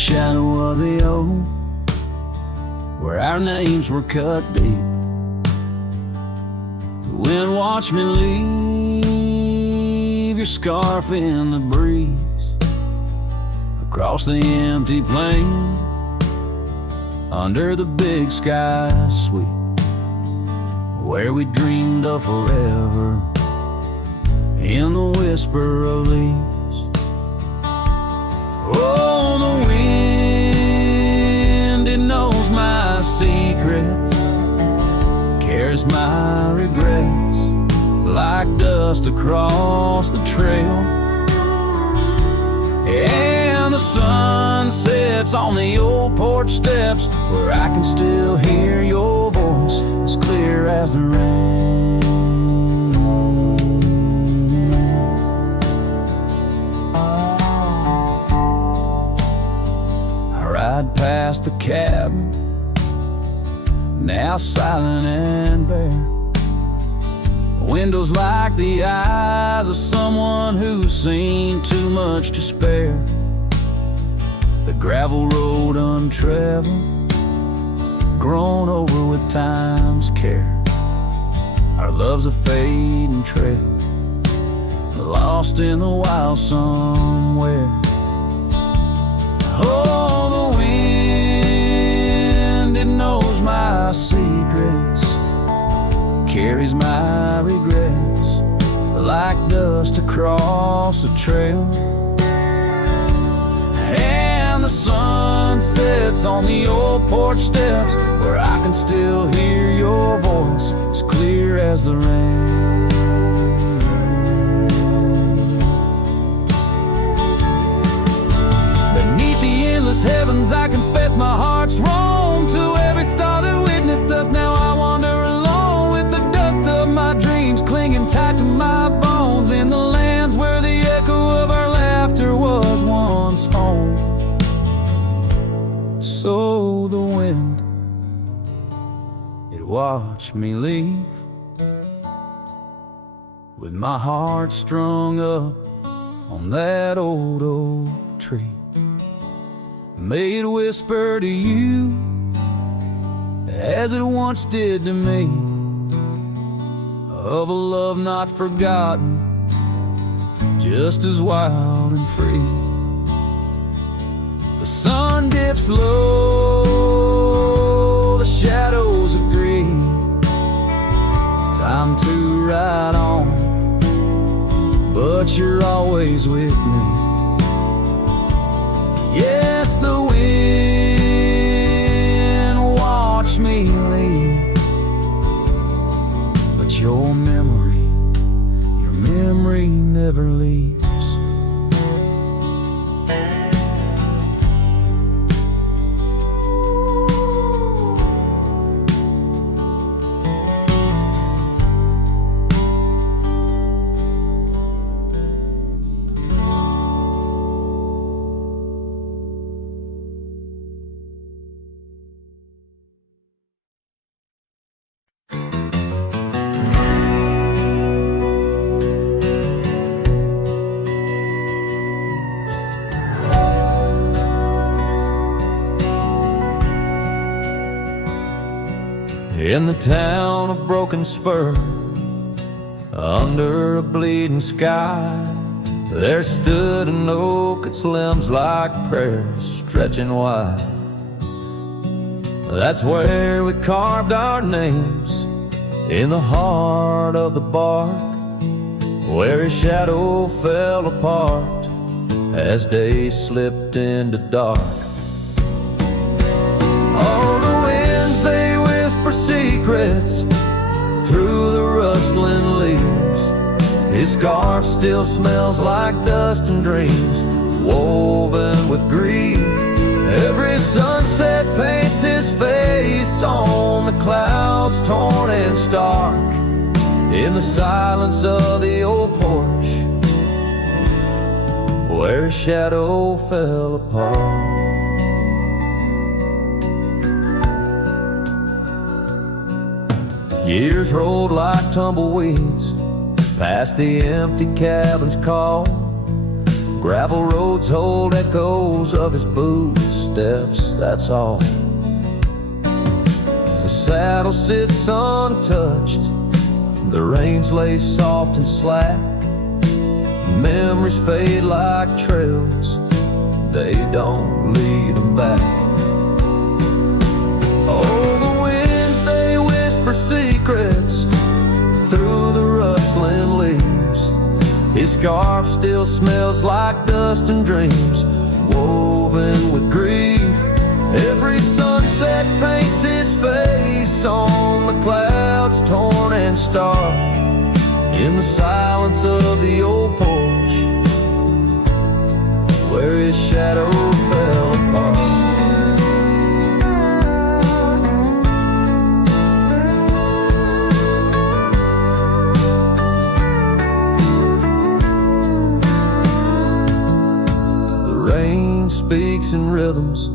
shadow of the oak, where our names were cut deep. The wind watched me leave your scarf in the breeze, across the empty plain, under the big sky sweep, where we dreamed of forever, in the whisper of leaves. Oh, the wind, it knows my secrets, carries my regrets like dust across the trail. And the sun sets on the old porch steps, where I can still hear your voice as clear as the rain. Ride past the cabin, now silent and bare. Windows like the eyes of someone who's seen too much to spare. The gravel road untraveled, grown over with time's care. Our love's a fading trail, lost in the wild somewhere. Oh, the wind, it knows my secrets, carries my regrets like dust across the trail. And the sun sets on the old porch steps, where I can still hear your voice as clear as the rain. Heavens, I confess my heart's wrong to every star that witnessed us. Now I wander alone with the dust of my dreams clinging tight to my bones, in the lands where the echo of our laughter was once home. So the wind, it watched me leave, with my heart strung up on that old oak tree. May it whisper to you, as it once did to me, of a love not forgotten, just as wild and free. The sun dips low, the shadows agree, time to ride on, but you're always with me. Yes, the wind watched me leave, but your memory never leaves. In the town of Broken Spur, under a bleeding sky, there stood an oak, its limbs like prayers stretching wide. That's where we carved our names, in the heart of the bark, where his shadow fell apart as day slipped into dark. Secrets through the rustling leaves, his scarf still smells like dust and dreams woven with grief. Every sunset paints his face on the clouds torn and stark, in the silence of the old porch where his shadow fell apart. Years rolled like tumbleweeds past the empty cabin's call. Gravel roads hold echoes of his boots footsteps, that's all. The saddle sits untouched, the reins lay soft and slack. Memories fade like trails, they don't lead them back. Oh, the winds, they whisper secrets through the rustling leaves. His scarf still smells like dust and dreams, woven with grief. Every sunset paints his face on the clouds, torn and stark. In the silence of the old porch, where his shadow fell apart. Speaks in rhythms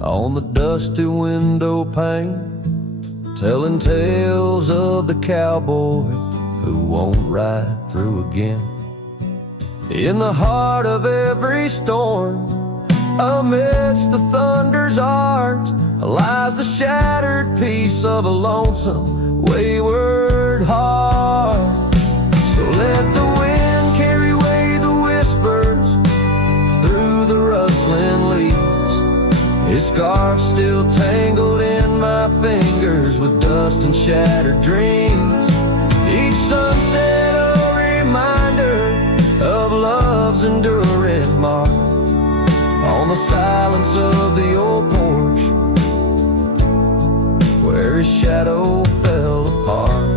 on the dusty window pane, telling tales of the cowboy who won't ride through again. In the heart of every storm, amidst the thunder's art, lies the shattered piece of a lonesome, wayward heart. So let the wind carry away the whispers through the rustling leaves. His scarf still tangled in my fingers with dust and shattered dreams. Each sunset a reminder of love's enduring mark on the silence of the old porch, where his shadow fell apart.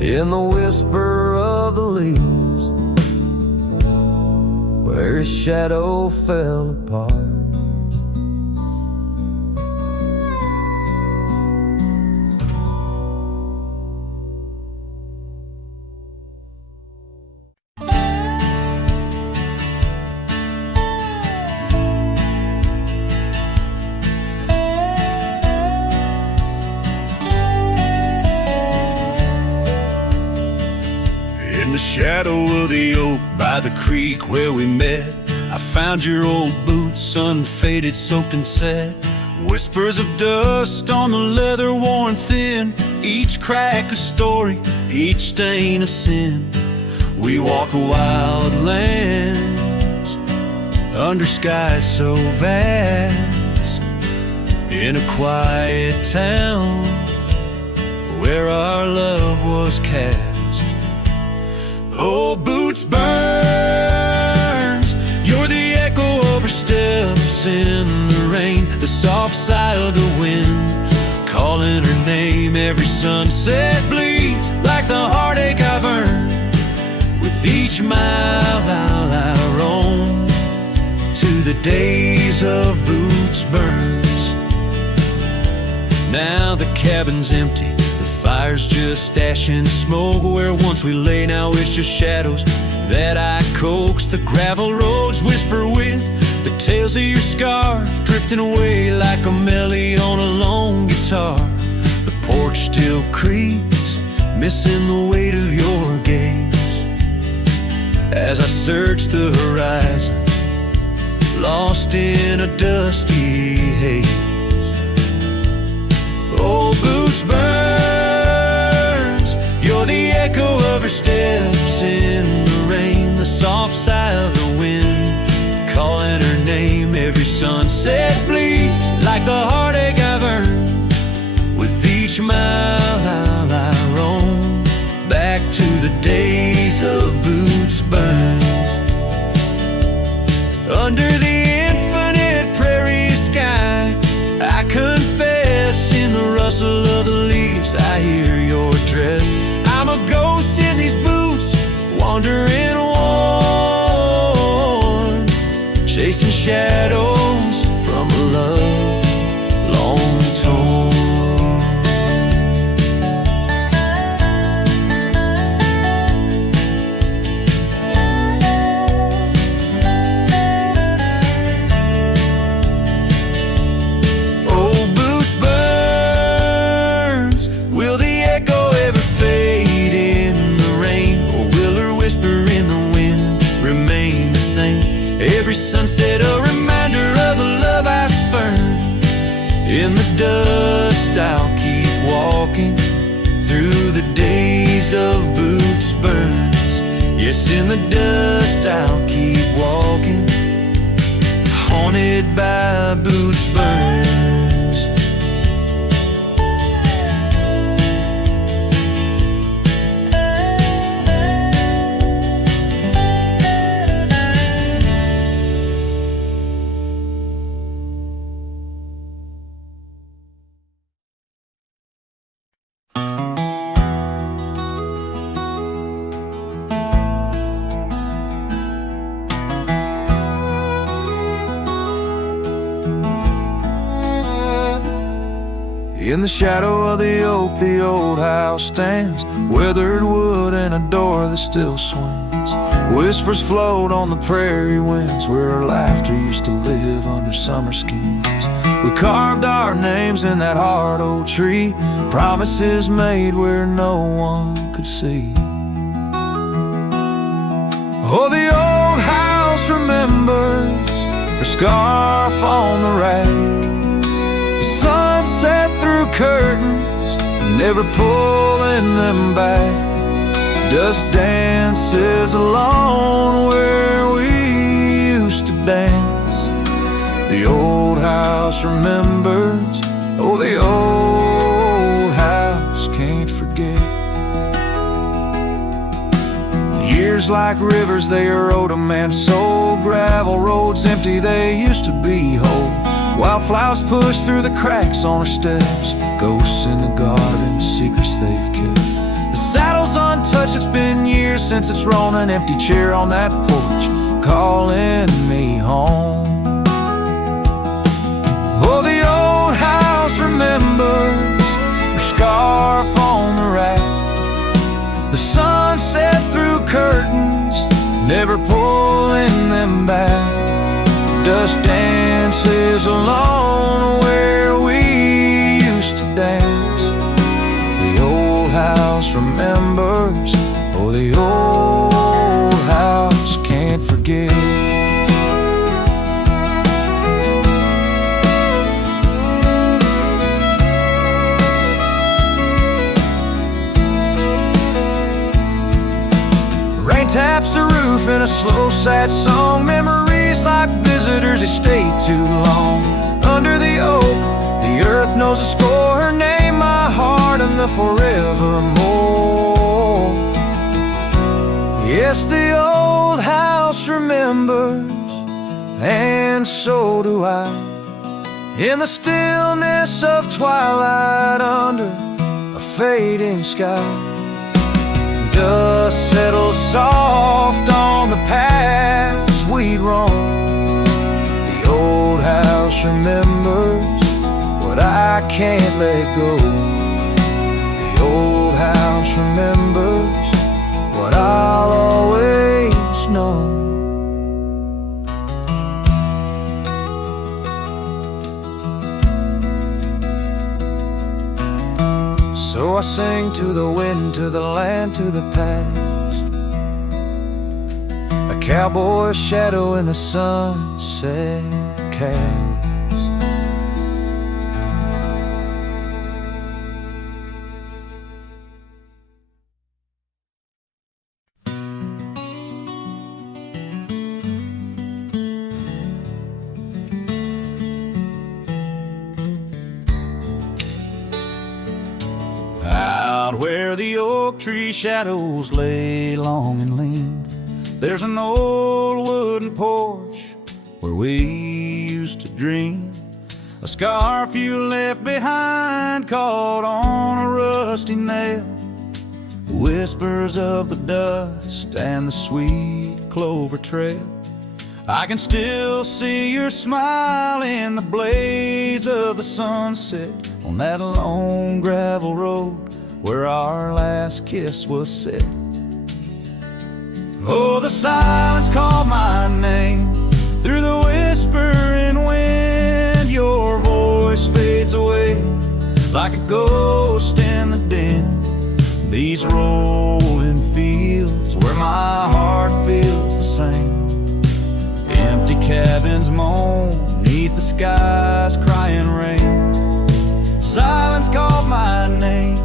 In the whisper of the leaves, where his shadow fell apart. In the shadow of the oak by the creek where we met, I found your old boots, unfaded, soaked and set. Whispers of dust on the leather worn thin, each crack a story, each stain a sin. We walk wild lands under skies so vast, in a quiet town where our love was cast. Oh, boots burns, you're the echo of her steps in the rain, the soft sigh of the wind, calling her name. Every sunset bleeds like the heartache I've earned. With each mile I roam to the days of Boots Burns. Now the cabin's empty, fire's just ash and smoke. Where once we lay, now it's just shadows that I coax. The gravel roads whisper with the tales of your scarf, drifting away like a melody on a lone guitar. The porch still creaks, missing the weight of your gaze, as I search the horizon, lost in a dusty haze. Oh, Boots burns, you're the echo of her steps in the rain, the soft sigh of the wind, calling her name. Every sunset bleeds like the heartache I've earned. With each mile I roam back to the days of Boots Burns. Under the infinite prairie sky, I confess, in the rustle of the leaves I hear your dress. I'm a ghost in these boots, wandering worn, chasing shadows from a love long torn. Sunset a reminder in the dust, I'll keep walking, haunted by boots burns. In the shadow of the oak, the old house stands, weathered wood and a door that still swings. Whispers float on the prairie winds, where our laughter used to live under summer schemes. We carved our names in that hard old tree, promises made where no one could see. Oh, the old house remembers her scarf on the rack, sunset through curtains, never pulling them back. Dust dances alone where we used to dance. The old house remembers, oh, the old house can't forget. Years like rivers, they erode a man's soul. Gravel roads empty, they used to be whole. Wildflowers push through the cracks on her steps, ghosts in the garden, secrets they've kept. The saddle's untouched, it's been years since it's rolled an empty chair on that porch, calling me home. Oh, the old house remembers her scarf on the rack, the sunset through curtains, never pulling them back. Dust dances alone where we used to dance. The old house remembers, oh, the old house can't forget. Rain taps the roof in a slow, sad song. Memories like visitors, they stay too long. Under the oak, the earth knows a score. Her name, my heart, and the forevermore. Yes, the old house remembers, and so do I. In the stillness of twilight, under a fading sky, dust settles soft on the paths we'd roam. The old house remembers what I can't let go. The old house remembers what I'll always know. So I sing to the wind, to the land, to the past, a cowboy's shadow in the sunset cast. Out where the oak tree shadows lay long and lean, there's an old wooden porch where we used to dream. A scarf you left behind caught on a rusty nail, whispers of the dust and the sweet clover trail. I can still see your smile in the blaze of the sunset on that lone gravel road where our last kiss was set. Oh, the silence called my name through the whispering wind. Your voice fades away like a ghost in the din. These rolling fields where my heart feels the same. Empty cabins moan neath the sky's crying rain. Silence called my name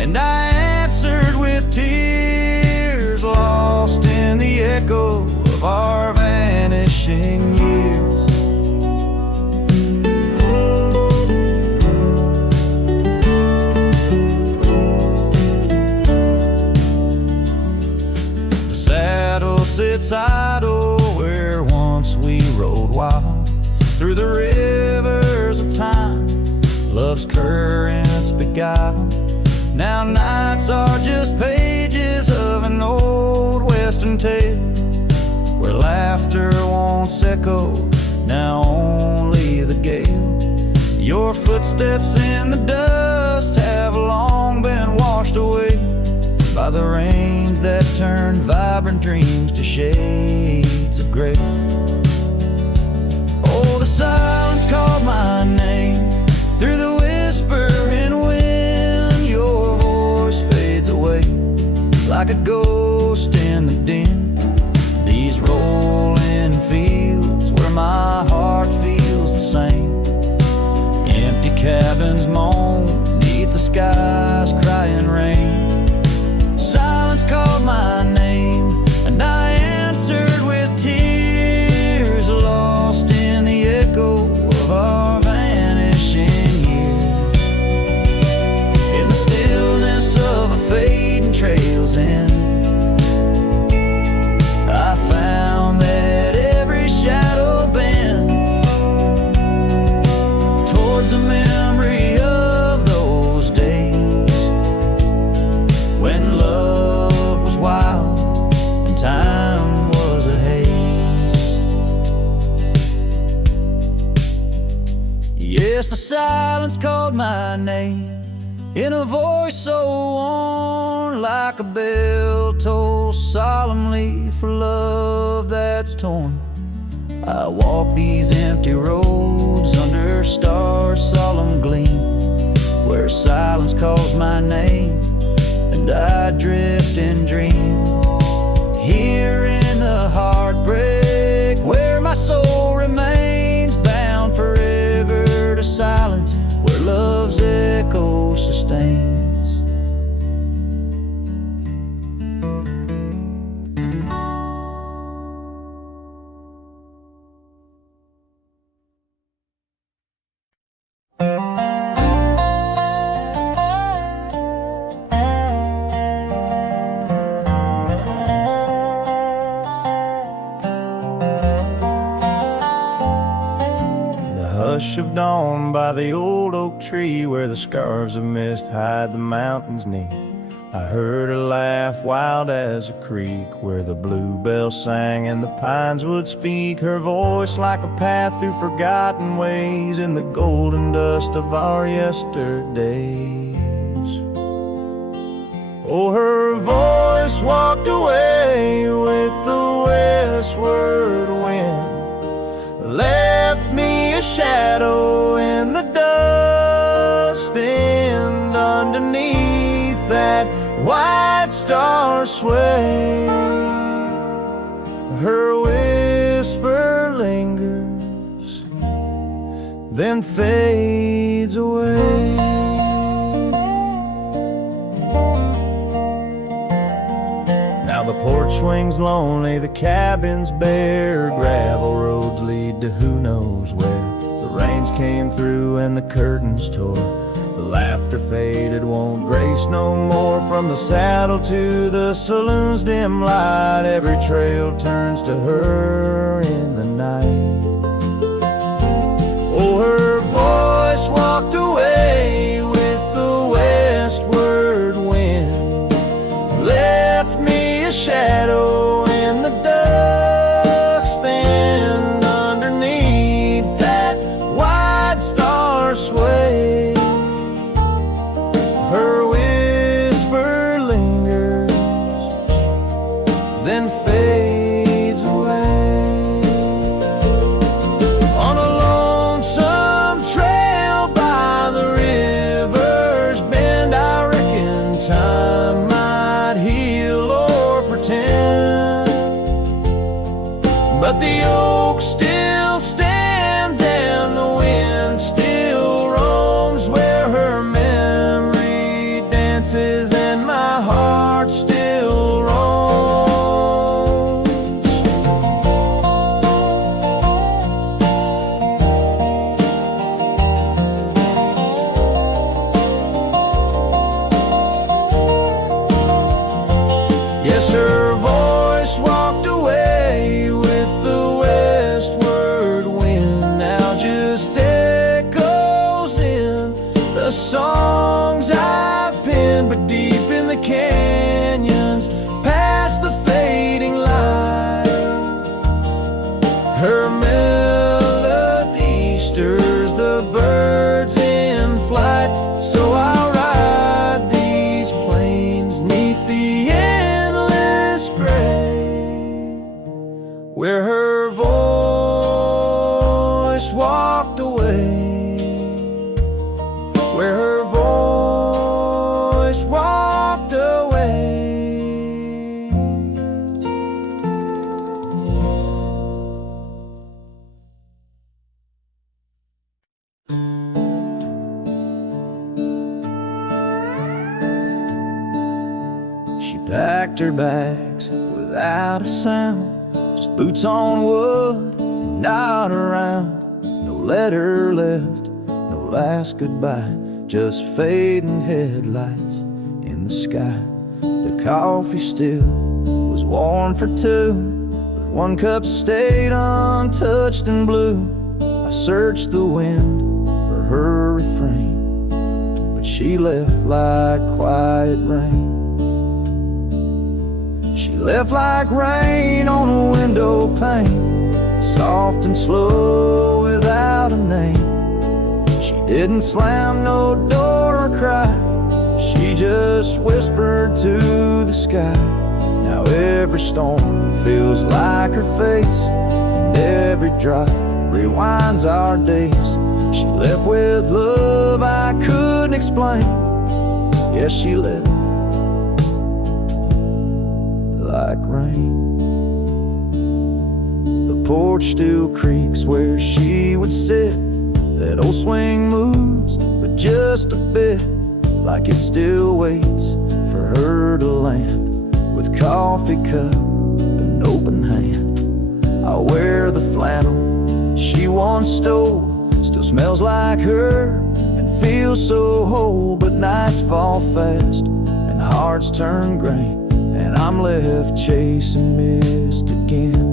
and I answered with tears lost in the echo of our vanishing years. The saddle sits idle where once we rode wild through the rivers of time, love's currents beguile. Now nights are just pages of an old western tale, where laughter once echoed, now only the gale. Your footsteps in the dust have long been washed away by the rains that turned vibrant dreams to shades of gray. Oh, the silence called my name through the whispering wind. Your voice fades away like a ghost in the din. These rolling fields where my heart feels the same. Empty cabins moan neath the sky's crying rain. Silence called my name and I answered with tears, lost in the echo of our vanishing years. In the stillness of a fading trail's end, I found that every shadow bends towards a memory of those days when love was wild and time was a haze. Yes, the silence called my name in a voice so worn, like a bell toll solemnly for love that's torn. I walk these empty roads under stars' solemn gleam, where silence calls my name and I drift and dream. Here in the heartbreak where my soul remains bound forever to silence, where love's echo sustains. Hush of dawn by the old oak tree, where the scarves of mist hide the mountains neath. I heard her laugh wild as a creek, where the bluebell sang and the pines would speak. Her voice like a path through forgotten ways in the golden dust of our yesterdays. Oh, her voice walked away with the westward wind, left me a shadow in the dust, and underneath that white star sway, her whisper lingers, then fades away. Now the porch swings lonely, the cabin's bare, gravel roads lead to who knows where. The rains came through and the curtains tore, the laughter faded, won't grace no more. From the saddle to the saloon's dim light, every trail turns to her in the night. Oh, her voice walked away with the westward wind, left me a shadow in the dust, and underneath that white star sway, her whisper lingers, then fades away. On a lonesome trail by the river's bend, I reckon time might heal or pretend, but the oak still stands and the wind still roams, where her memory dances and my heart still roams. the songs I've penned, but deep in the canyons, past the fading light, her melody stirs the birds in flight. So I'll ride these plains neath the endless gray, where her voice walked away, where her voice walked away. She packed her bags without a sound, just boots on wood and not around. No letter left, no last goodbye, just fading headlights in the sky. The coffee still was warm for two, but one cup stayed untouched and blue. I searched the wind for her refrain, but she left like quiet rain. She left like rain on a window pane, soft and slow without a name. She didn't slam no door or cry, she just whispered to the sky. Now every storm feels like her face, and every drop rewinds our days. She left with love I couldn't explain. Yes, she left like rain. The porch still creaks where she would sit. That old swing moves, but just a bit, like it still waits for her to land, with coffee cup and open hand. I'll wear the flannel she once stole, still smells like her and feels so whole. But nights fall fast and hearts turn gray, and I'm left chasing mist again.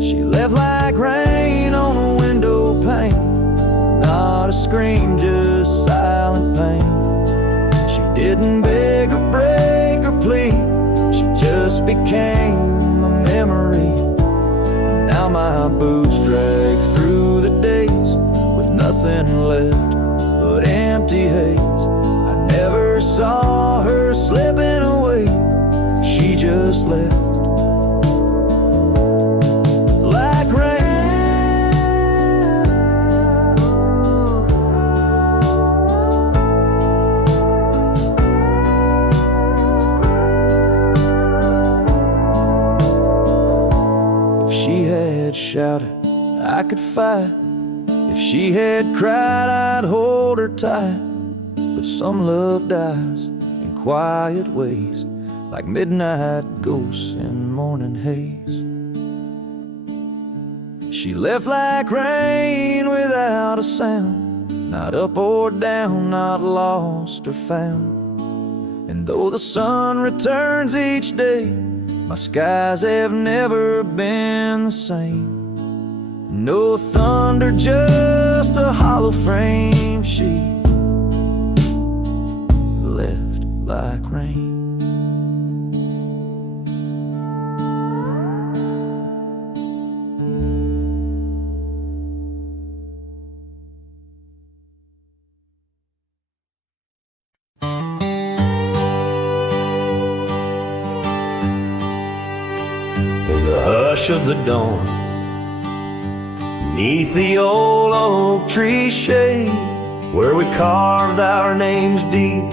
She left like rain on a window pane, not a scream, just silent pain. She didn't beg or break or plead, she just became a memory. And now my boots drag through the days with nothing left but empty haze. I never saw her slipping away, she just left like rain. If she had shouted, I could fight. If she had cried, I'd hold her tight. But some love dies in quiet ways, like midnight ghosts in morning haze. She left like rain without a sound, not up or down, not lost or found. And though the sun returns each day, my skies have never been the same. No thunder, just a hollow frame. She left like rain. In the hush of the dawn, beneath the old oak tree shade, where we carved our names deep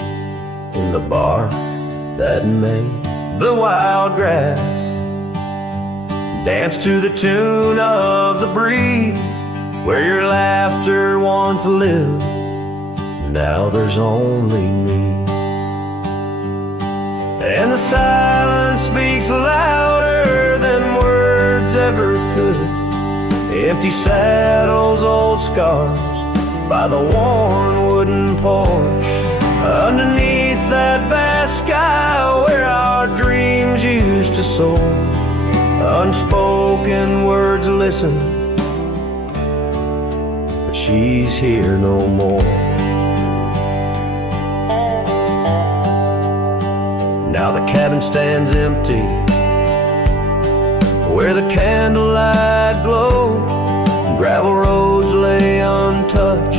in the bark that made the wild grass dance to the tune of the breeze, where your laughter once lived, now there's only me. And the silence speaks louder than words ever could. Empty saddles, old scars by the worn wooden porch, underneath that vast sky where our dreams used to soar. Unspoken words listen, but but she's here no more. Now the cabin stands empty, where the candlelight glowed. Gravel roads lay untouched,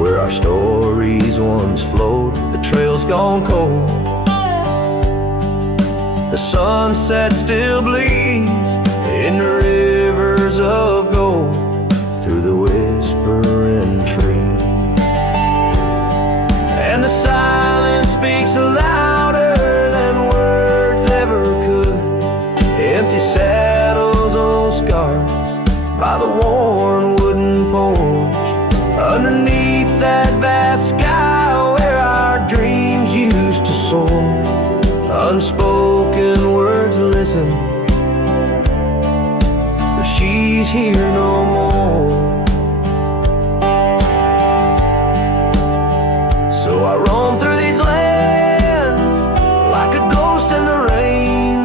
where our stories once flowed. The trail's gone cold, the sunset still bleeds in the rivers of gold through the whispering trees. And the silence speaks louder than words ever could. Empty saddles, old scars by the worn wooden porch, underneath that vast sky where our dreams used to soar. Unspoken words listen, but she's here no more. So I roam through these lands like a ghost in the rain,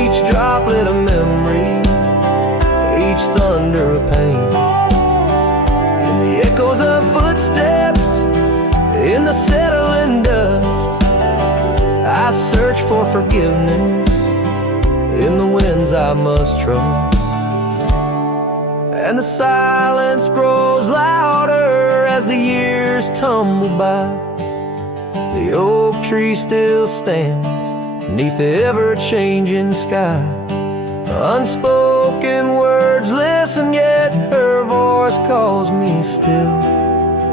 each droplet a memory, each thunder of pain. In the echoes of footsteps, in the settling dust, I search for forgiveness in the winds I must trust. And the silence grows louder as the years tumble by. The oak tree still stands beneath the ever-changing sky. Unspoken words listen, yet her voice calls me still.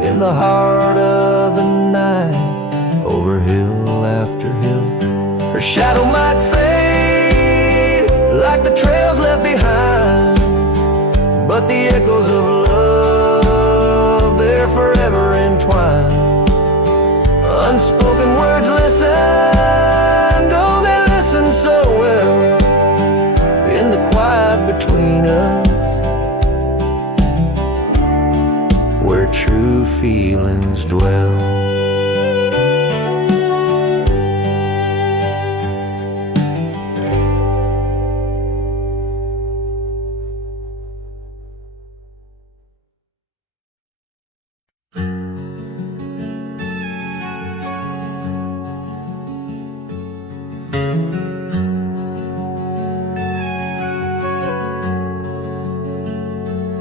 In the heart of the night, over hill after hill, her shadow might fade like the trails left behind, but the echoes of love, they're forever entwined. Unspoken words listen, oh they listen so well. In the quiet between us, where true feelings dwell.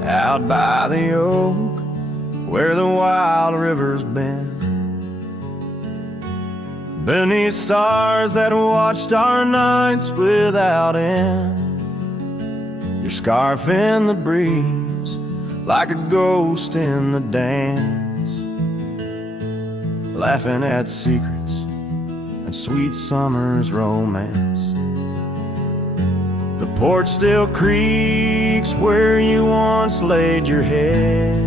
Out by the oak, where the wild river's been, beneath stars that watched our nights without end, your scarf in the breeze, like a ghost in the dance, laughing at secrets and sweet summer's romance. The porch still creaks where you once laid your head.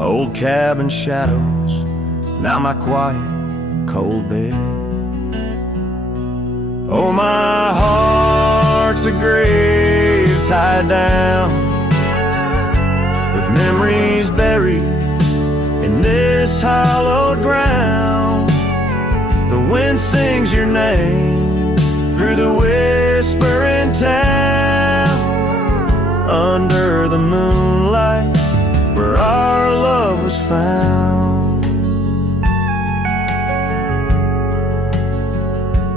Old cabin shadows, now my quiet, cold bed. Oh, my heart's a grave tied down, with memories buried in this hallowed ground. The wind sings your name through the whispering town, under the moonlight where our love was found.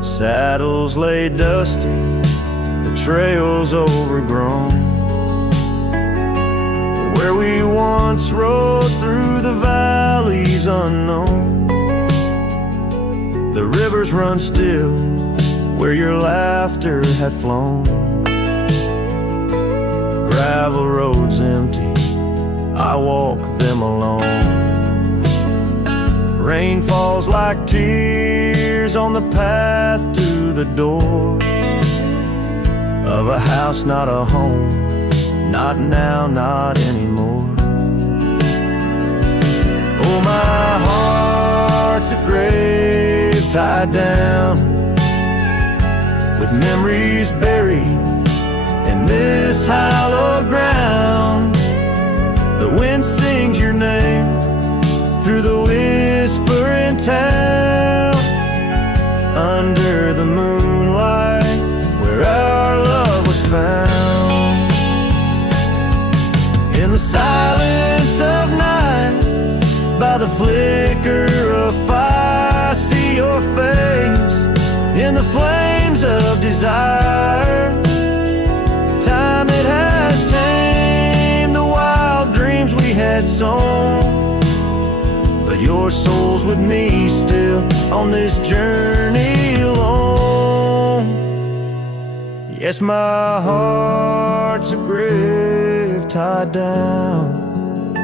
Saddles lay dusty, the trails overgrown, where we once rode through the valleys unknown. The rivers run still where your laughter had flown. Gravel roads empty, I walk them alone. Rain falls like tears on the path to the door of a house, not a home, not now, not anymore. Oh, my heart's a grave tied down, with memories buried in this hallowed ground. The wind sings your name through the whispering town, under the moonlight where our love was found. In the silence of night, by the flicker of fire, I see your face in the flames of desire. Time it has tamed the wild dreams we had sown, but your soul's with me still on this journey alone. Yes, my heart's a grave tied down,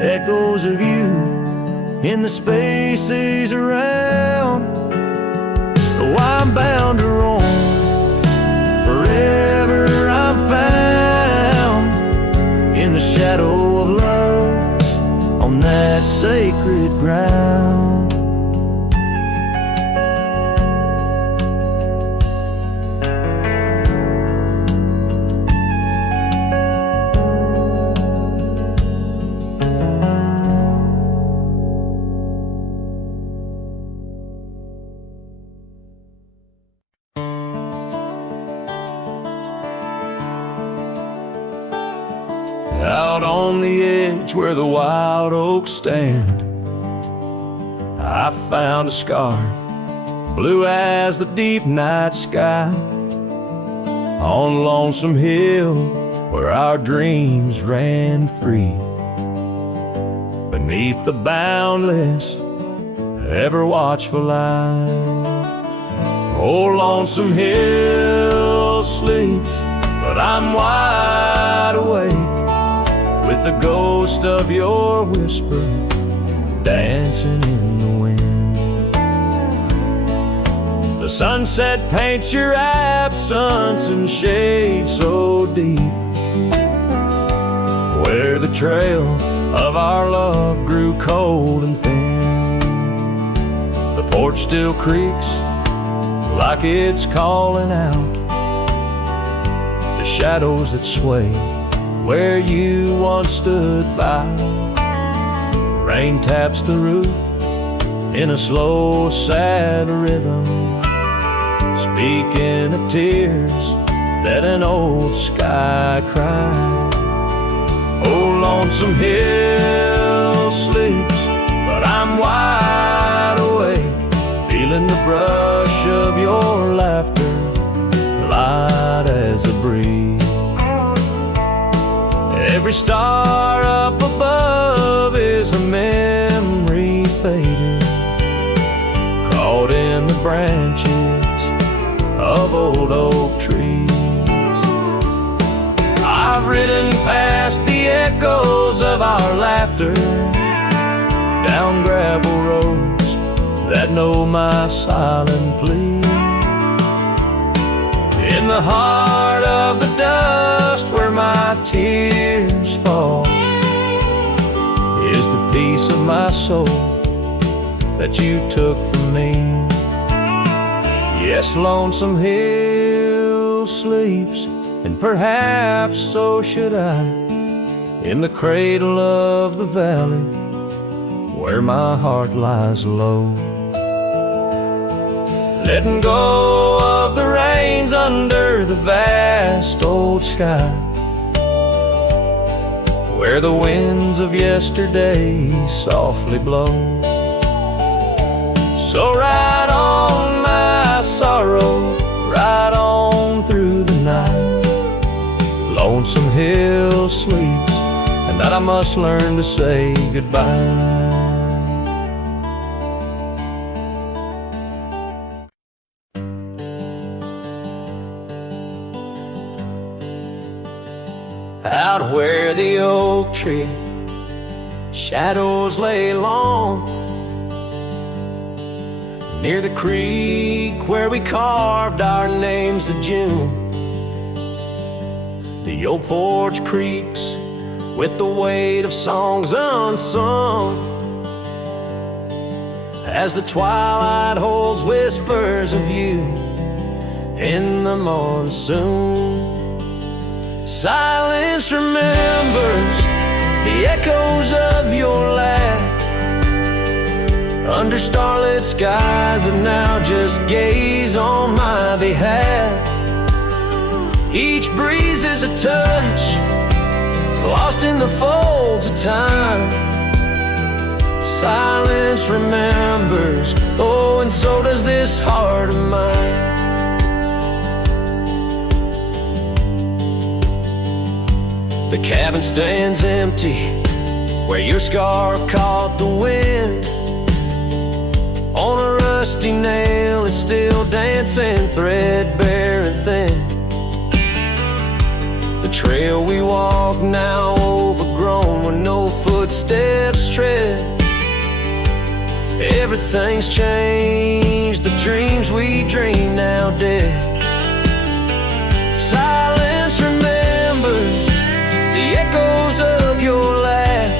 echoes of you in the spaces around. Oh, I'm bound to roam, forever I'm found in the shadow of love on that sacred ground. Out on the edge where the wild oaks stand, I found a scarf, blue as the deep night sky, on Lonesome Hill where our dreams ran free, beneath the boundless, ever watchful eye. Oh, Lonesome Hill sleeps, but I'm wide awake, with the ghost of your whisper dancing in the wind. The sunset paints your absence in shade so deep, where the trail of our love grew cold and thin. The porch still creaks like it's calling out the shadows that sway where you once stood by. Rain taps the roof in a slow, sad rhythm, speaking of tears that an old sky cried. Oh, Lonesome Hill sleeps, but I'm wide awake, feeling the brush of your laughter, light as a breeze. Every star up above is a memory faded, caught in the branches of old oak trees. I've ridden past the echoes of our laughter, down gravel roads that know my silent plea. In the heart of the dust where my tears fall is the piece of my soul that you took from me. Yes, Lonesome Hill sleeps, and perhaps so should I, in the cradle of the valley where my heart lies low, letting go of the reins under the vast old sky, where the winds of yesterday softly blow. So ride on, my sorrow, ride on through the night. Lonesome Hill sleeps, and that I must learn to say goodbye. Out where the oak tree shadows lay long, near the creek where we carved our names to June, the old porch creaks with the weight of songs unsung, as the twilight holds whispers of you in the monsoon. Silence remembers the echoes of your laugh under starlit skies, and now just gaze on my behalf. Each breeze is a touch lost in the folds of time. Silence remembers, oh, and so does this heart of mine. The cabin stands empty where your scarf caught the wind. On a rusty nail, it's still dancing, threadbare and thin. The trail we walk now overgrown where no footsteps tread. Everything's changed, the dreams we dream now dead. Silence remembers the echoes of your laugh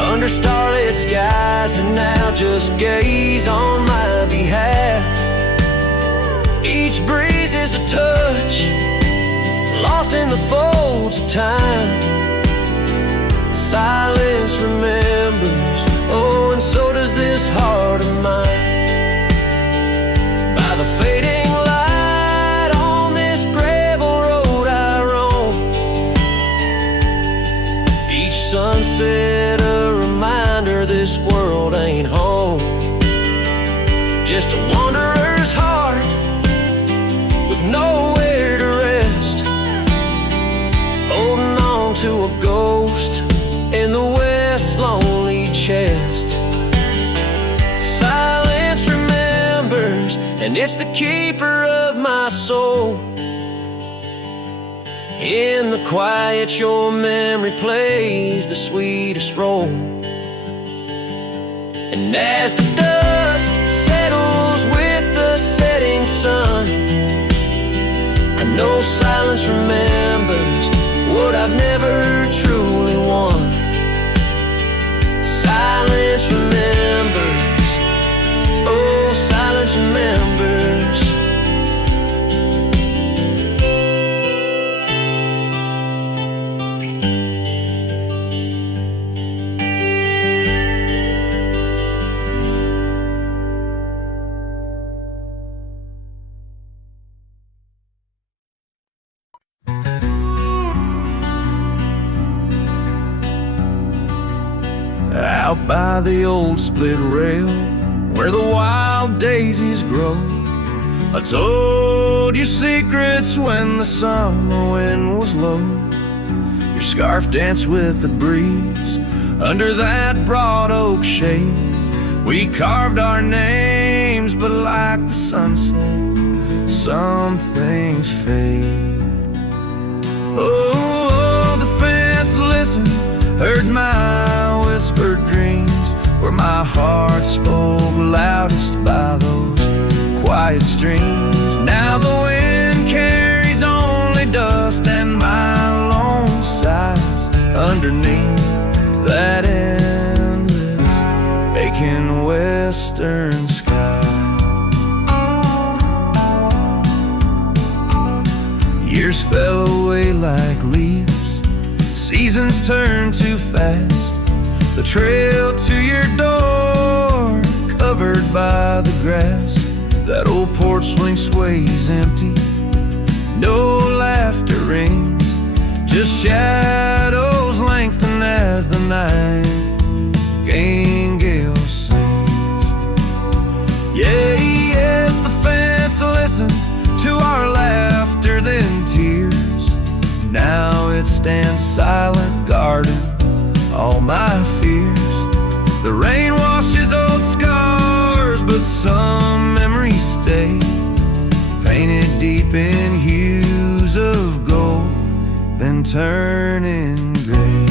under starlit skies, and now just gaze on my behalf. Each breeze is a touch, lost in the folds of time. Silence remembers, oh, and so does this heart of mine. By the fading light on this gravel road I roam, each sunset a reminder this world ain't home. Just a wanderer's heart with nowhere to rest, holding on to a ghost in the west's lonely chest. Silence remembers, and it's the keeper of my soul. In the quiet your memory plays the sweetest role. And as the dust settles with the setting sun, I know silence remembers what I've never truly won. Silence remembers, oh, silence remembers. Out by the old split rail where the wild daisies grow, I told you secrets when the summer wind was low. Your scarf danced with the breeze under that broad oak shade. We carved our names, but like the sunset, some things fade. Oh, the fence listened, heard my whispered dreams, where my heart spoke loudest by those quiet streams. Now the wind carries only dust and my lone sighs underneath that endless aching western sky. Years fell away like leaves, seasons turn too fast. The trail to your door, covered by the grass. That old porch swing sways empty, no laughter rings, just shadows lengthen as the nightingale sings. Yeah, yes, the fence listened to our laughter, then tears. Now it stands silent, guarding all my fears. The rain washes old scars, but some memories stay, painted deep in hues of gold, then turning gray.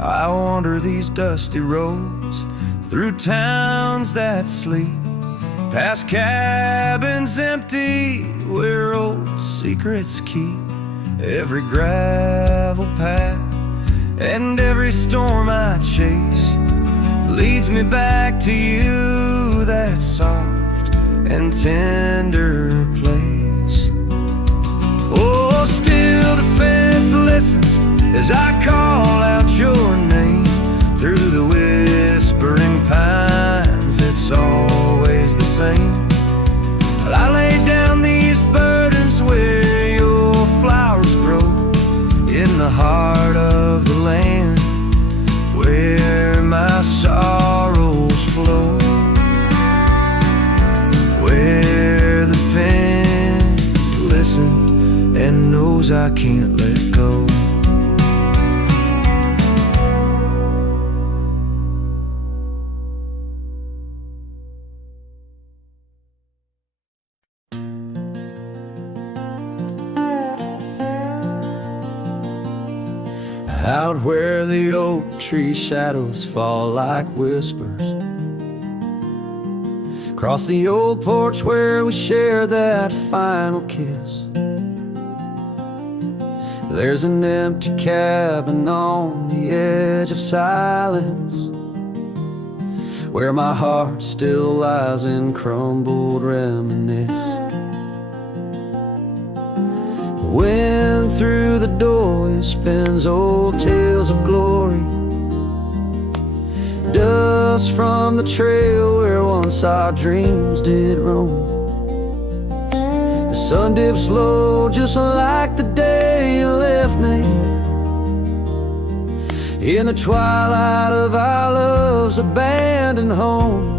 I wander these dusty roads through towns that sleep, past cabins empty where old secrets keep. Every gravel path and every storm I chase leads me back to you, that soft and tender place. Oh, still the fence listens as I call out your name. Through the whispering pines, it's always the same. I lay down these burdens where your flowers grow, in the heart of the land where my sorrows flow, where the fence listened and knows I can't let go. Out where the oak tree shadows fall like whispers, across the old porch where we share that final kiss, there's an empty cabin on the edge of silence, where my heart still lies in crumbled reminisce. Wind through the doorway spins old tales of glory, dust from the trail where once our dreams did roam. The sun dips low just like the day you left me, in the twilight of our love's abandoned home.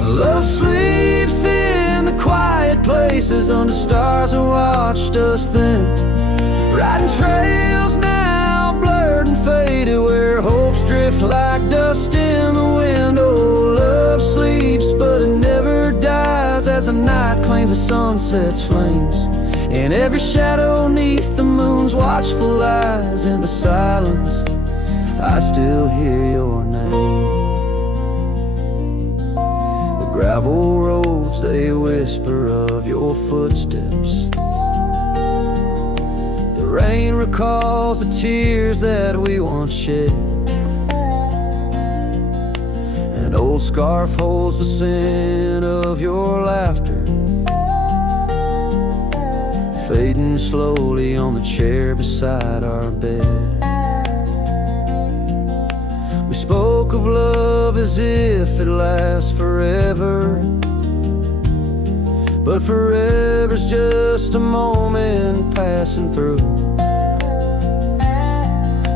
Love sleeps in the quiet places under stars that watched us then, riding trails now blurred and faded where hopes drift like dust in the wind. Oh, love sleeps but it never dies as the night claims the sunset's flames, in every shadow neath the moon's watchful eyes. In the silence I still hear your name. Gravel roads, they whisper of your footsteps. The rain recalls the tears that we once shed. An old scarf holds the scent of your laughter, fading slowly on the chair beside our bed. We spoke of love as if it lasts forever, but forever's just a moment passing through.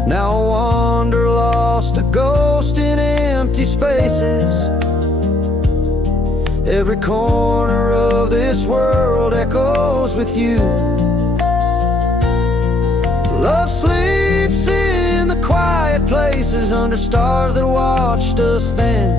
Now I wander lost, a ghost in empty spaces. Every corner of this world echoes with you. Love sleeps in the quiet places under stars that watched us then,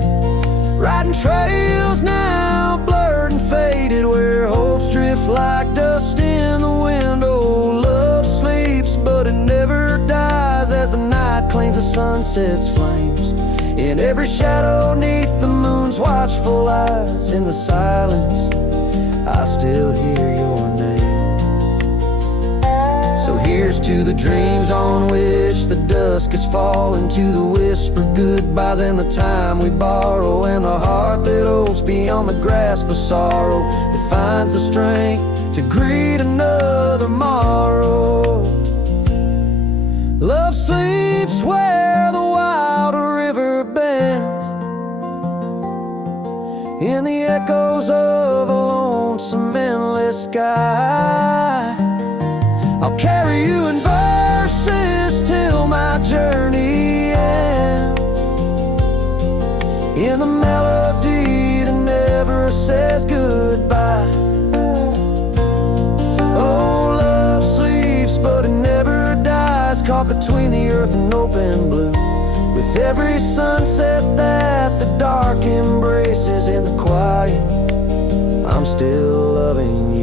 riding trails now blurred and faded where hopes drift like dust in the wind. Oh, love sleeps but it never dies as the night claims the sunset's flames, in every shadow neath the moon's watchful eyes. In the silence I still hear your name. So here's to the dreams on which the dusk is falling, to the whispered goodbyes and the time we borrow, and the heart that hopes beyond the grasp of sorrow, that finds the strength to greet another morrow. Love sleeps where the wild river bends, in the echoes of a lonesome endless sky. I'll carry you in verses till my journey ends, in the melody that never says goodbye. Oh, love sleeps but it never dies, caught between the earth and open blue, with every sunset that the dark embraces. In the quiet I'm still loving you.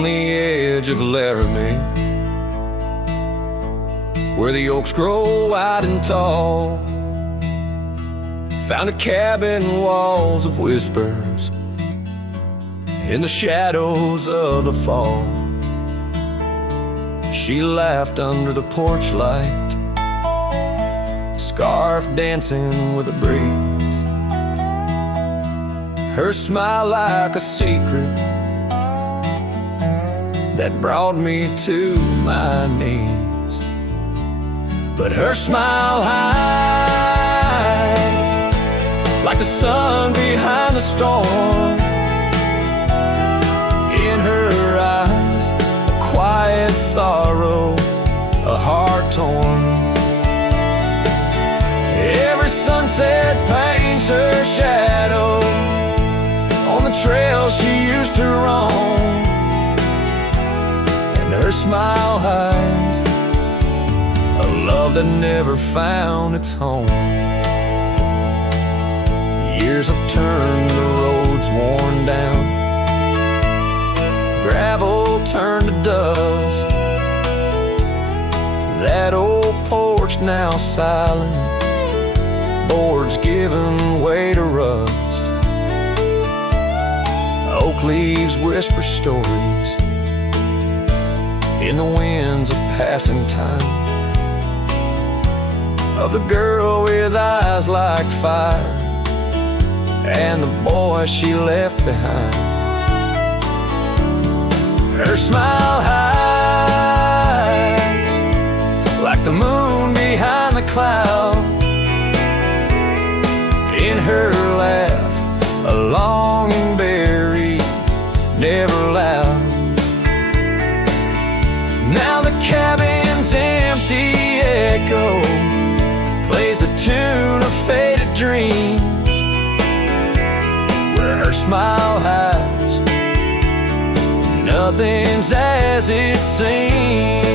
on the edge of Laramie, where the oaks grow wide and tall. Found a cabin, walls of whispers in the shadows of the fall. She laughed under the porch light, scarf dancing with a breeze. Her smile like a secret that brought me to my knees. But her smile hides like the sun behind the storm. In her eyes, a quiet sorrow, a heart torn. Every sunset paints her shadow on the trail she used to roam. And her smile hides a love that never found its home. Years have turned the roads worn down, gravel turned to dust. That old porch now silent, boards giving way to rust. Oak leaves whisper stories in the winds of passing time, of the girl with eyes like fire and the boy she left behind. Her smile hides like the moon behind the cloud. In her laugh, a longing buried, never loud. Now the cabin's empty echo plays the tune of faded dreams, where her smile hides nothing's as it seems.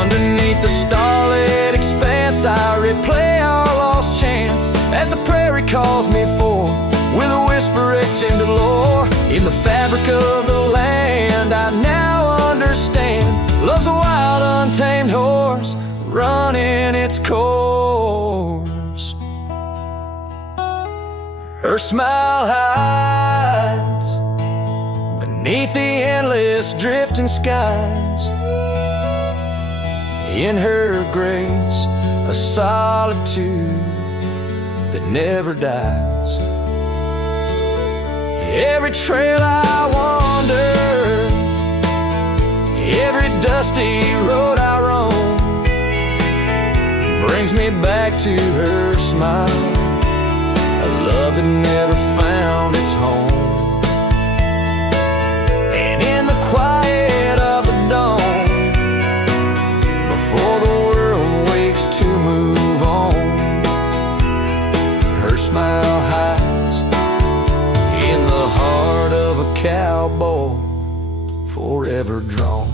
Underneath the starlit expanse, I replay our lost chance as the prairie calls me forth with a whisper etched into lore. In the fabric of the land, I now understand love's a wild, untamed horse running its course. Her smile hides beneath the endless drifting skies. In her grace, a solitude that never dies. Every trail I wander, every dusty road I roam, brings me back to her smile, a love that never found its home. And in the quiet of the dawn, before the world wakes to move on, her smile hides in the heart of a cowboy, forever drawn.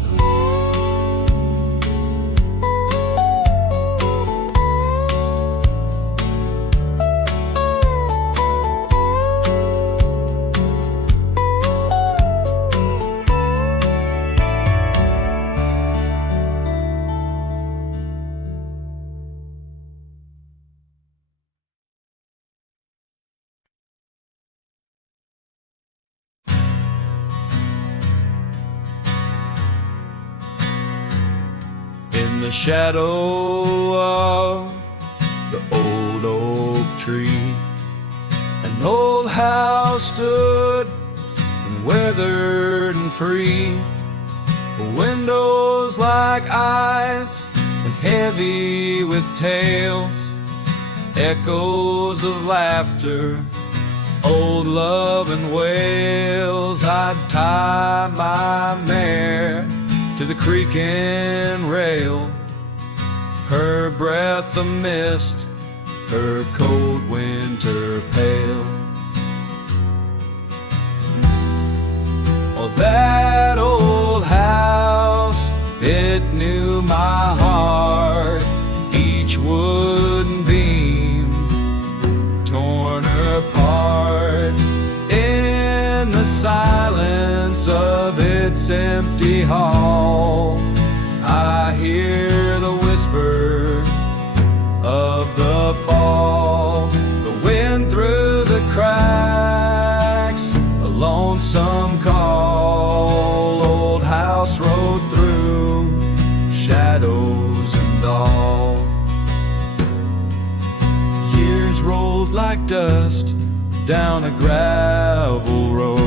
In the shadow of the old oak tree, an old house stood and weathered and free. The windows like eyes and heavy with tales, echoes of laughter, old love and wails. I'd tie my mare to the creaking rail, her breath a mist, her cold winter pale. Oh, that old house, it knew my heart, each wooden beam torn apart in the silence its empty hall. I hear the whisper of the fall, the wind through the cracks, a lonesome call. Old house road through shadows and all. Years rolled like dust down a gravel road.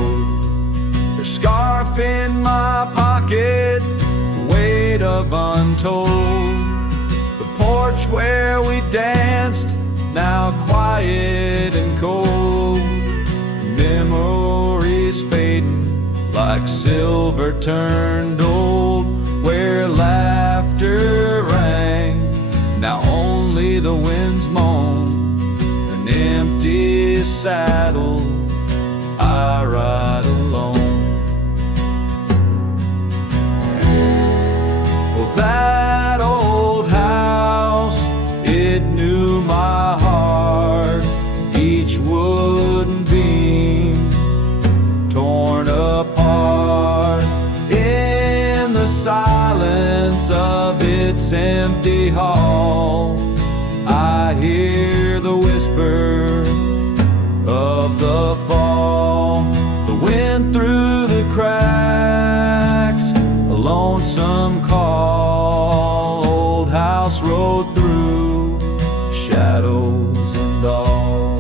Her scarf in my pocket, weight of untold. The porch where we danced, now quiet and cold. Memories fading like silver turned old. Where laughter rang, now only the winds moan. An empty saddle, I ride alone. Well, that old house, it knew my heart. Each wooden beam torn apart. In the silence of its empty hall, I hear the whisper of the fall. The wind through the cracks, a lonesome call. Old house road through shadows and all.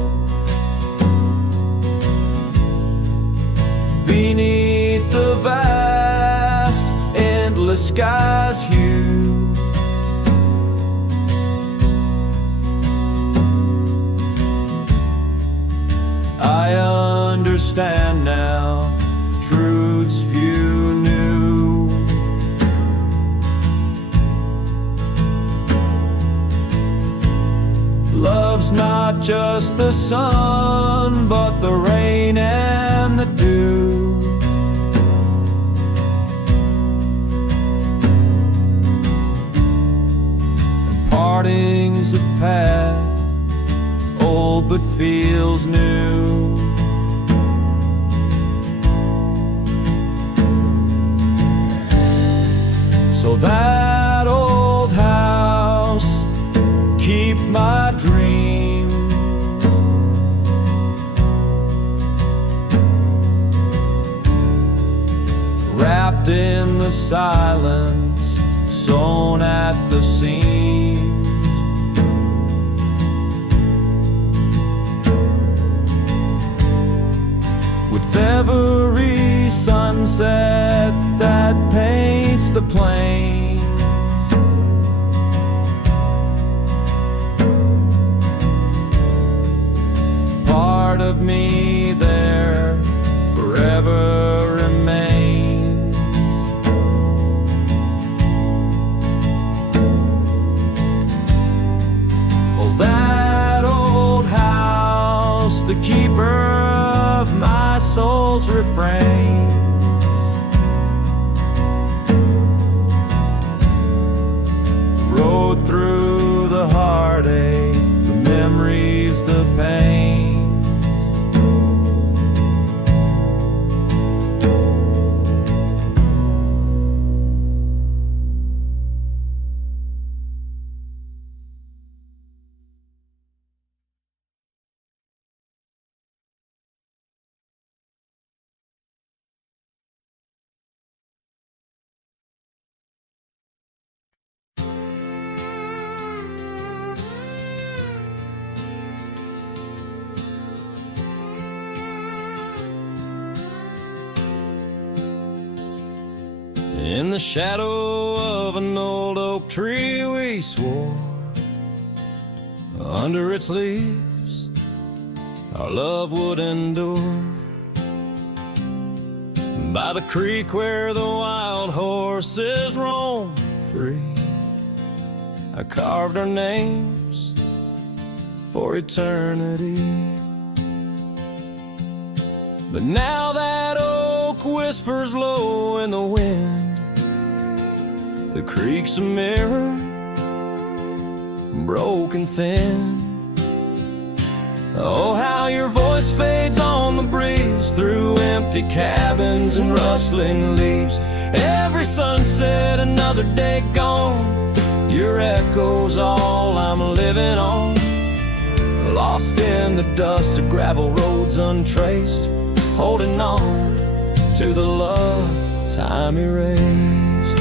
Beneath the vast, endless sky's hue, I understand now truths few knew. Love's not just the sun, but the rain and the dew. And parting's a path, old but feels new. So that old house, keep my dreams. Wrapped in the silence, sewn at the seams. With every sunset that paints the plains, part of me there forever remains. Oh, that old house, the keeper of my soul's refrains. Rode through the heartache, the memories, the pain. In the shadow of an old oak tree we swore, under its leaves our love would endure. By the creek where the wild horses roam free, I carved our names for eternity. But now that oak whispers low in the wind, the creek's a mirror, broken thin. Oh, how your voice fades on the breeze through empty empty cabins and rustling leaves. Every sunset, another day gone. Your echo's all I'm living on. Lost in the dust of gravel roads untraced, holding on to the love time erased.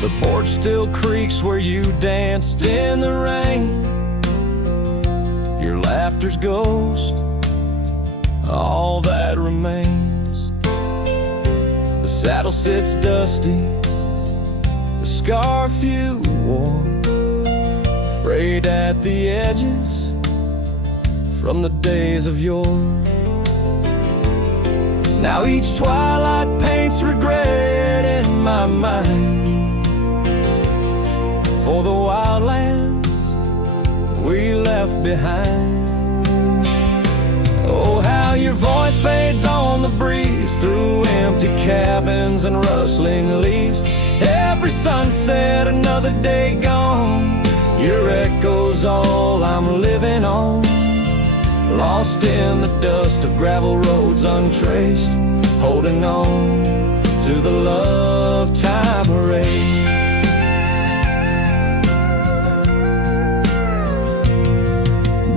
The porch still creaks where you danced in the rain. Your laughter's ghost, all that remains. The saddle sits dusty, the scarf you wore, frayed at the edges from the days of yore. Now each twilight paints regret in my mind for the wildlands we left behind. Oh, how your voice fades on the breeze through empty cabins and rustling leaves. Every sunset, another day gone. Your echo's all I'm living on. Lost in the dust of gravel roads untraced, holding on to the love time erased.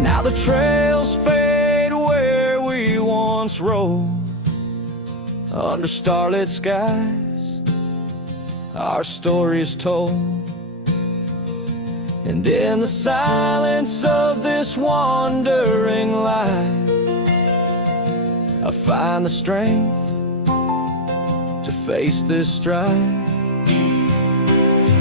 Now the trails fade where we once rode, under starlit skies our story is told. And in the silence of this wandering life, I find the strength to face this strife.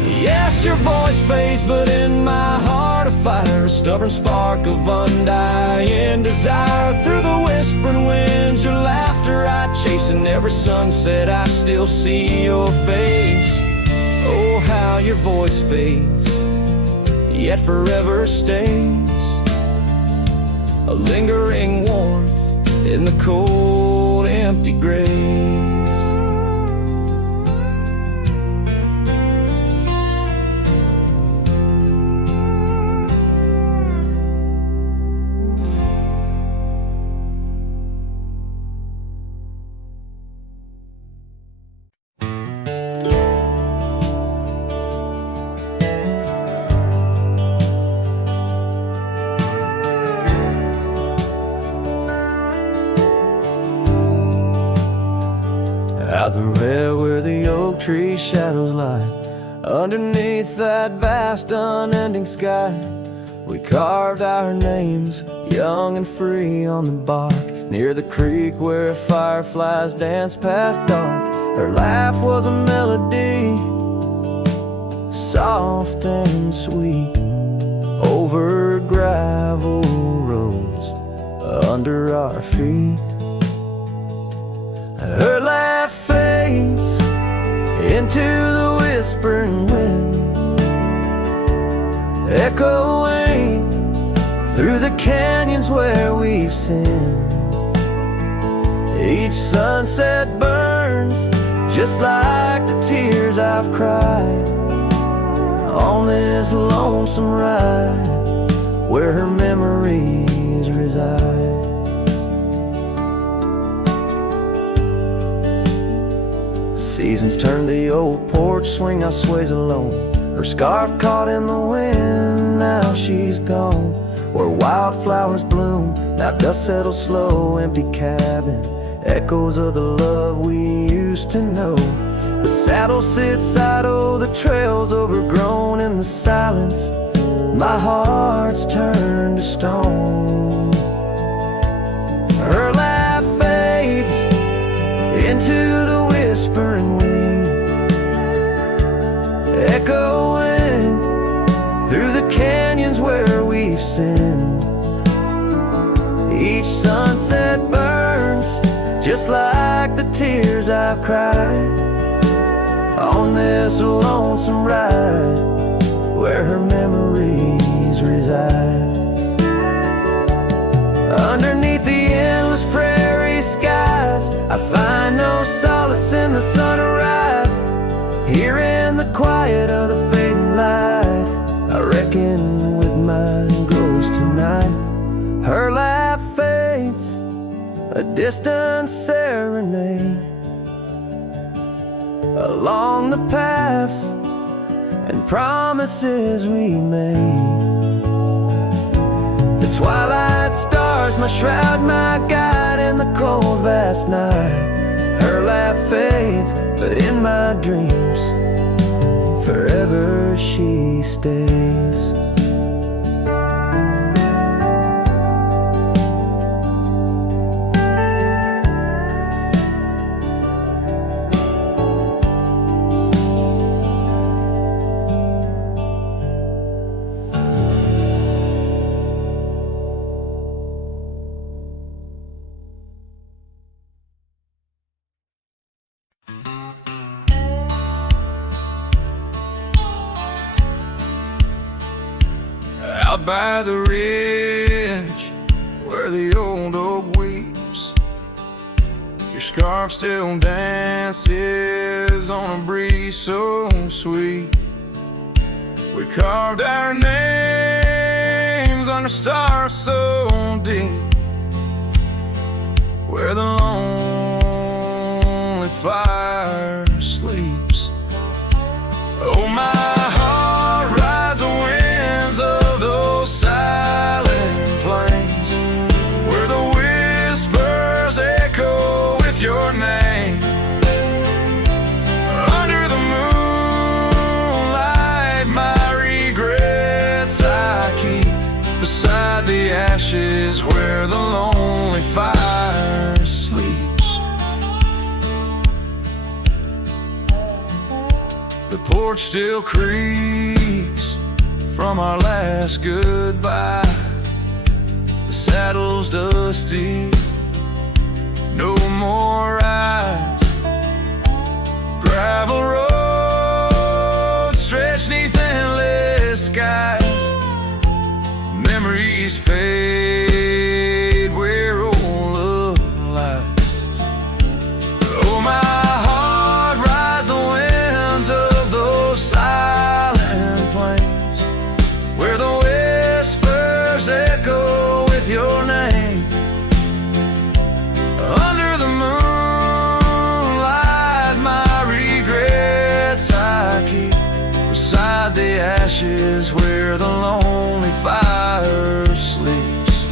Yes, your voice fades, but in my heart a fire, a stubborn spark of undying desire. Through the whispering winds, your laughter I chase, and every sunset I still see your face. Oh, how your voice fades, yet forever stays, a lingering warmth in the cold, empty graves. Out the rail where the oak tree shadows lie, underneath that vast unending sky, we carved our names, young and free, on the bark. Near the creek where fireflies danced past dark, her laugh was a melody, soft and sweet, over gravel roads under our feet. Her laugh fades into the whispering wind, echoing through the canyons where we've sinned. Each sunset burns just like the tears I've cried on this lonesome ride where her memories reside. Seasons turn the old porch swing, I sways alone. Her scarf caught in the wind, now she's gone. Where wildflowers bloom, now dust settles slow. Empty cabin, echoes of the love we used to know. The saddle sits idle, the trail's overgrown. In the silence, my heart's turned to stone. Her laugh fades into the whispering wind, echoing through the canyons where we've sinned. Each sunset burns just like the tears I've cried on this lonesome ride where her memories reside. Underneath the endless prairie skies, I find no solace in the sunrise. Here in the quiet of the fading light, I reckon with my ghost tonight. distant serenade along the paths and promises we made. The twilight stars, my shroud, my guide in the cold vast night. Her laugh fades, but in my dreams forever she stays. Out by the ridge where the old oak weeps, your scarf still dances on a breeze so sweet. We carved our names under stars so deep, where the lonely fire sleeps. Oh, my heart rides the winds of those silent plains, where the whispers echo with your name. Under the moonlight, my regrets I keep beside the ashes where the lonely fire sleeps. The porch still creaks from our last goodbye. The saddle's dusty, no more rides. Gravel roads stretch neath endless skies. Memories fade where old love lies. Oh, my heart rides the winds of those silent plains, where the whispers echo with your name. Under the moonlight, my regrets I keep beside the ashes where the lonely fire sleeps.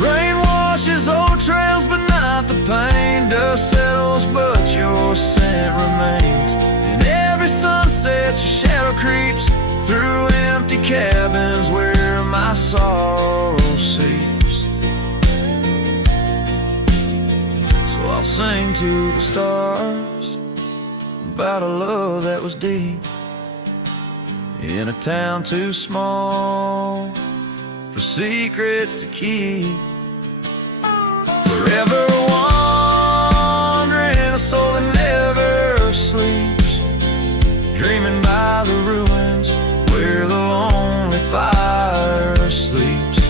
Rain washes old trails, but not the pain. Dust settles, but your scent remains. In every sunset, your shadow creeps through empty cabins where my sorrow seeps. So I'll sing to the stars about a love that was deep, in a town too small for secrets to keep. Forever wandering, a soul that never sleeps, dreaming by the ruins where the lonely fire sleeps.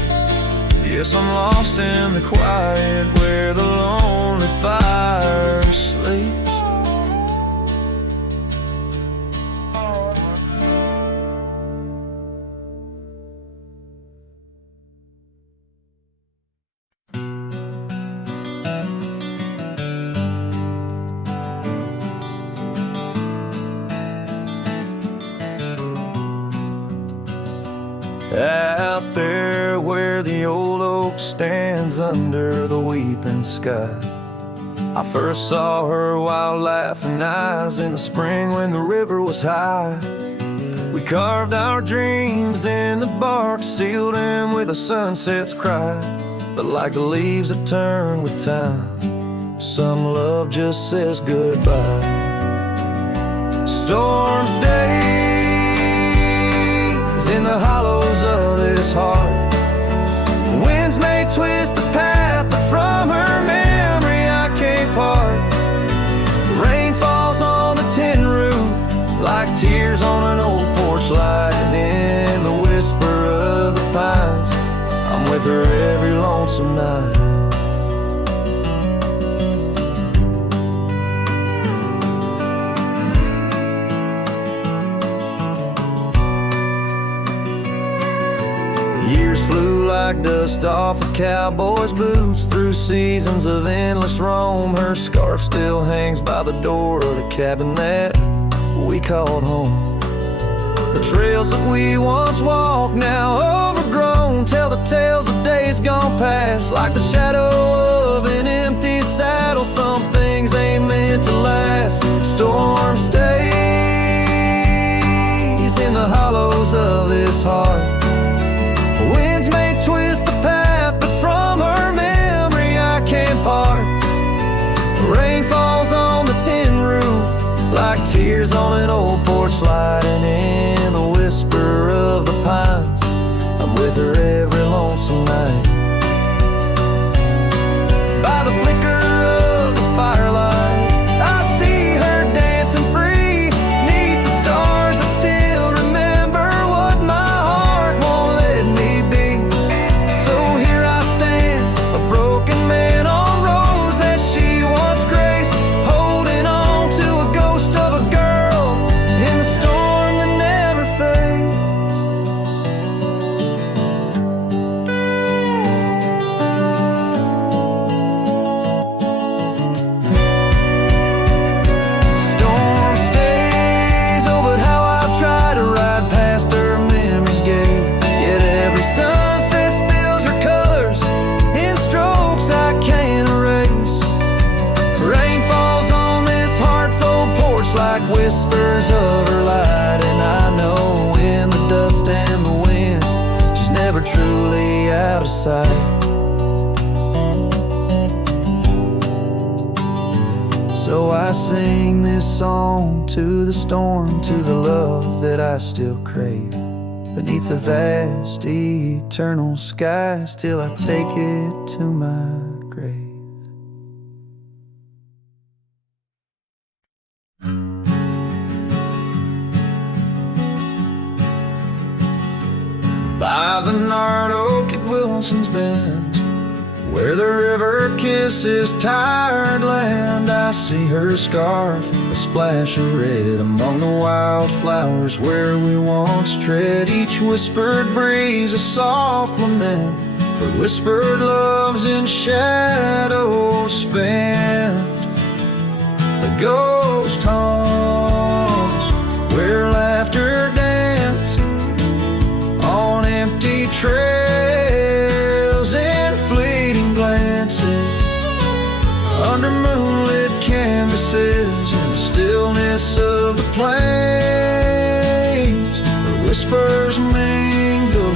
Yes, I'm lost in the quiet where the lonely fire sleeps. Out there where the old oak stands under the weeping sky, I first saw her wild laughing eyes in the spring when the river was high. We carved our dreams in the bark, sealed them with a sunset's cry. But like the leaves that turn with time, some love just says goodbye. Storms days in the hollows of this heart, winds may twist the path, but from her memory I can't part. Rain falls on the tin roof like tears on an old porch light, and in the whisper of the pines I'm with her every lonesome night. like dust off a cowboy's boots. Through seasons of endless roam, her scarf still hangs by the door of the cabin that we called home. The trails that we once walked, now overgrown, tell the tales of days gone past. Like the shadow of an empty saddle, some things ain't meant to last. Storm stays in the hollows of this heart. Winds may twist the path, but from her memory I can't part. Rain falls on the tin roof like tears on an old porch light, and in the whisper of the pines I'm with her every lonesome night. By the flicker of the firelight I see her dancing free, 'neath the stars that still remember what my heart won't let me be. So here I stand, a broken man on roads that she once graced, holding on to a ghost of a girl in the storm that never fades. Storm stays, oh but how I've tried to ride past her memory's gate. Yet every sunset spills her colors in strokes I can't erase. Rain falls on this heart's old porch like whispers of her light, and I know in the dust and the wind she's never truly out of sight. So I sing this song to the storm, to the love that I still crave. Beneath the vast eternal skies, till I take it to my grave. By the gnarled oak at Wilson's Bend, where the river kisses tired land, I see her scarf, a splash of red among the wildflowers where we once tread. Each whispered breeze a soft lament for whispered loves in shadows spent. The ghost haunts where laughter danced on empty trails and fleeting glances under moonlit canvases in the stillness of the plains. The whispers mingle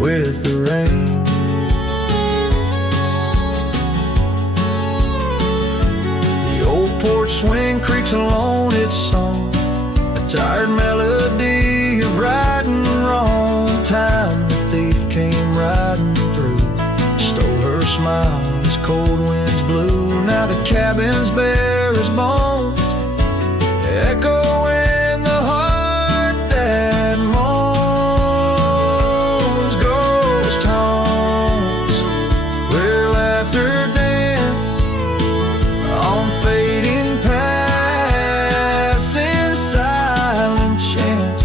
with the rain. The old porch swing creaks alone its song, a tired melody of right and wrong. Time the thief came riding through, stole her smile as cold winds blew. Now the cabin's bare as bones, echo in the heart that moans. Ghost haunts where laughter danced on fading paths in silent chants,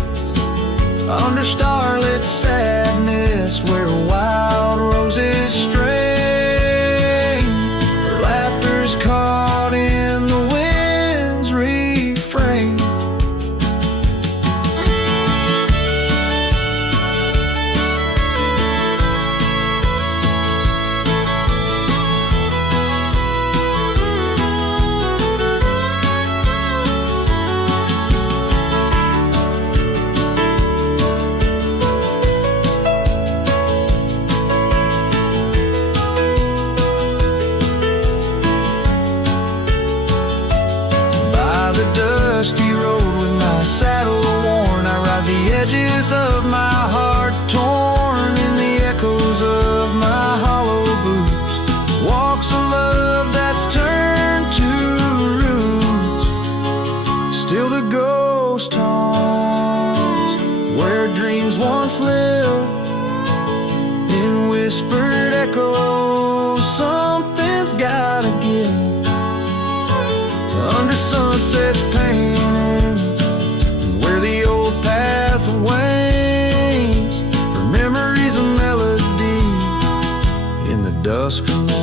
under starlit sadness where wild roses strain. Her laughter's caught in the wind's refrain. By the dusty road with my saddle worn, I ride the edges of my heart torn in the echoes of my hollow boots. Walks a love that's turned to roots. Still the ghost haunts where dreams once lived in whispered echoes. Something's gotta give under sunsets painted, where the old path wanes. Her memories a melody dusk.